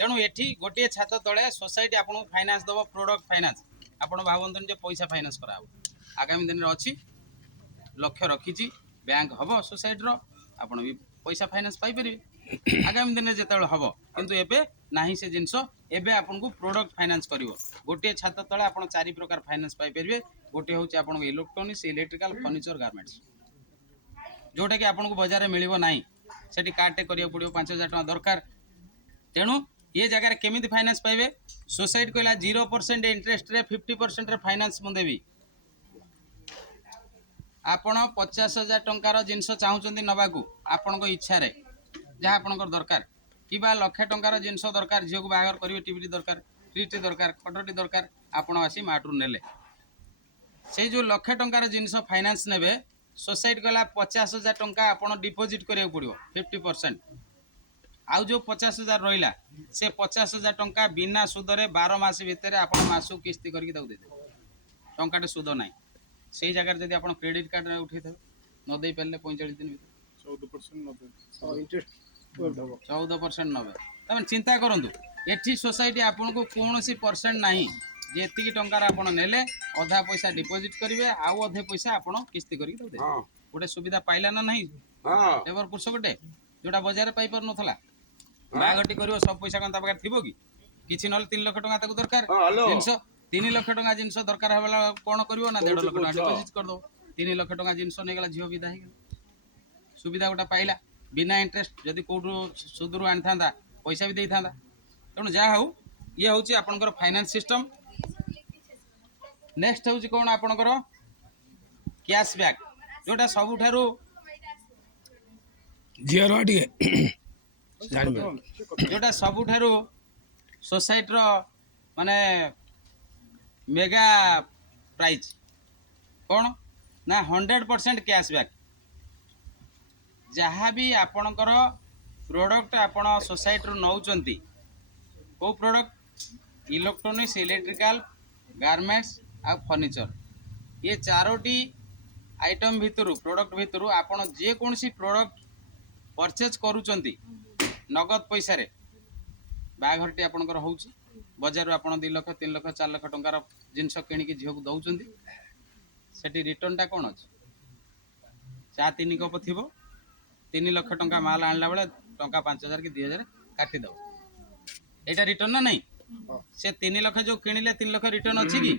तेणु एठी गोटे छात तले सोसाइटी आपको फाइनान्स दब प्रोडक्ट फाइनान्स आपण भावतन जे पैसा फाइनान्स करा आगामी दिन में अच्छी लक्ष्य रखी बैंक हम सोसाइटी आपण भी पैसा फाइनान्स पाइपर आगामी दिन में जो हम किंतु एबे नाही से जिनस एबे आपन को प्रोडक्ट फाइनान्स करिवो गोटे छात तले आपण चारि प्रकार फाइनान्स पाइ परिबे गोटे होची आपण इलेक्ट्रोनिक्स इलेक्ट्रिकल फर्निचर गारमेंट्स जोटा कि आपन को बाजार में मिलिबो नाही सेठी कार्डटे करियो पड़ियो 5000 टका दरकार तेणु ये जगह केमिति फाइनान्स पाइबे सोसाइटी कहला 0% इंटरेस्ट रे 50% रे फाइनान्स मु देबी आपण 50,000 टंकार जिनस चाहूचंदी नबाकू आपण इच्छा रे जहाँ आपंकर दरकार कि लक्षे टंकार जिनस दरकार झील को बाहर करेंगे टीवी दरकार फ्रिज दरकार खटटी दरकार आपण आसी मार्टू नेले से जो लक्षे टंकार जिनस फाइनान्स नेबे सोसाइटी गला 50,000 टंका आपण डिपोजिट करिया पड़ियो 50% आउ जो 50,000 रहिला से 50,000 टंका बिना सुदरे 12 मास भितर आपण मासु किस्ती करके दउ दे टंकाटे सुद नाही से जगह जदि आपण क्रेडिट कार्ड उठे थे न दे पले 45 दिन भीतर 14% इंटरेस्ट 14% नबे तमें चिंता करूँ एठी सोसाइटी आपन को कौन सी परसेंट नहीं जी टंकार आप नेले अधा पैसा डिपोजिट करेंगे आउ अधे पैसा आप किस्ती करके दे गोटे सुविधा पाइला ना नहीं लेबर पुरुष गोटे जोटा बजार पाई पार नथला बागटी कर सब पैसा कौन पाखे थी कि किसी ना 3 लाख टका दरकार जिनस 3 लाख टका जिनस दरकार है कौन कर 1.5 लाख टका डिपोजिट कर दो 3 लाख टका जिनस नहीं गला झील विदा सुविधा गोटा पाइला बिना इंटरेस्ट जदि कौटू सुदूर आनी था पैसा भी देता तेणु जहाँ हूँ ये हूँ आपंकर फाइनान्स सिस्टम नेक्स्ट हूँ कौन आपंकर कैशबैक जोटा सबुठारु जोटा सबुठारु सोसाइटी माने मेगा प्राइज कौन ना 100% कैशबैक जहाँ भी आपणकर प्रोडक्ट आपण सोसाइटी नौचंती को प्रोडक्ट इलेक्ट्रोनिक्स इलेक्ट्रिकल गारमेंट्स आ फर्निचर ये चारोटी आइटम भितर प्रोडक्ट भितर आपण जे कौन सी प्रोडक्ट परचेज करूचंती नगद पैसा रे बाघरटी आपणकर होउची बजार आपण 2 लाख 3 लाख 4 लाख टंकार जिनस किणिकी झील को दौरान सेठी रिटर्नटा कौन अच्छे चा 3 कप थी 3 लाख टंका माल आणला बेले टंका 5,000 कि 2,000 काटिद यहाँ रिटर्न ना नहीं से 3 लाख जो किणिले 3 लाख रिटर्न अच्छी कि